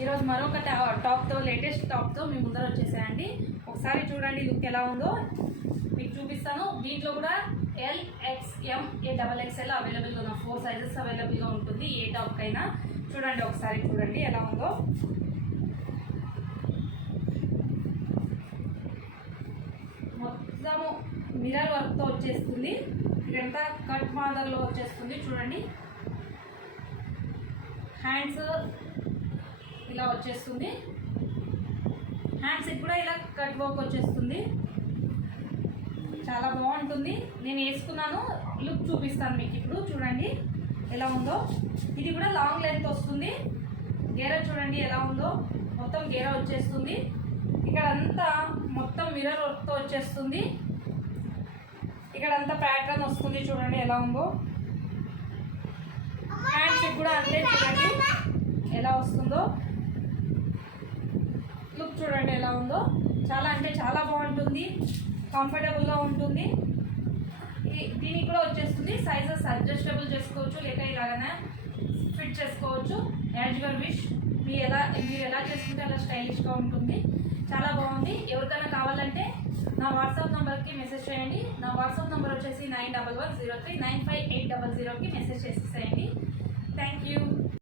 ఈరోజు మరొక టాప్తో లేటెస్ట్ టాప్తో మీ ముందర వచ్చేసాయండి. ఒకసారి చూడండి లుక్ ఎలా ఉందో మీకు చూపిస్తాను. దీంట్లో కూడా ఎల్, XM, XXL అవైలబుల్గా ఉన్న 4 సైజెస్ అవైలబుల్గా ఉంటుంది ఏ టాప్కైనా. చూడండి ఒకసారి చూడండి ఎలా ఉందో. మొత్తము మిర్రర్ వర్క్తో వచ్చేస్తుంది. ఇదంతా కట్ మోడల్లో వచ్చేస్తుంది. చూడండి హ్యాండ్స్ ఇలా వచ్చేస్తుంది. హ్యాండ్స్కి కూడా ఇలా కట్ వర్క్ వచ్చేస్తుంది. చాలా బాగుంటుంది. నేను వేసుకున్నాను, లుక్ చూపిస్తాను మీకు ఇప్పుడు. చూడండి ఎలా ఉందో. ఇది కూడా లాంగ్ లెంత్ వస్తుంది. గేరా చూడండి ఎలా ఉందో. మొత్తం గేరా వచ్చేస్తుంది. ఇక్కడ అంతా మొత్తం మిర్రర్ వర్క్తో వచ్చేస్తుంది. ఇక్కడ అంతా ప్యాటర్న్ వస్తుంది. చూడండి ఎలా ఉందో. హ్యాండ్స్కి కూడా అంతే. చూడండి ఎలా వస్తుందో. లుక్ చూడండి ఎలా ఉందో. చాలా అంటే చాలా బాగుంటుంది. కంఫర్టబుల్గా ఉంటుంది. దీనికి కూడా వచ్చేస్తుంది. సైజెస్ అడ్జస్టబుల్ చేసుకోవచ్చు, లేక ఇలాగనే ఫిట్ చేసుకోవచ్చు. As your wish. మీరు ఎలా చేసుకుంటే అలా స్టైలిష్గా ఉంటుంది. చాలా బాగుంది. ఎవరికైనా కావాలంటే నా వాట్సాప్ నెంబర్కి మెసేజ్ చేయండి. నా వాట్సాప్ నెంబర్ వచ్చేసి 9110395800కి మెసేజ్ చేసేసేయండి. Thank you.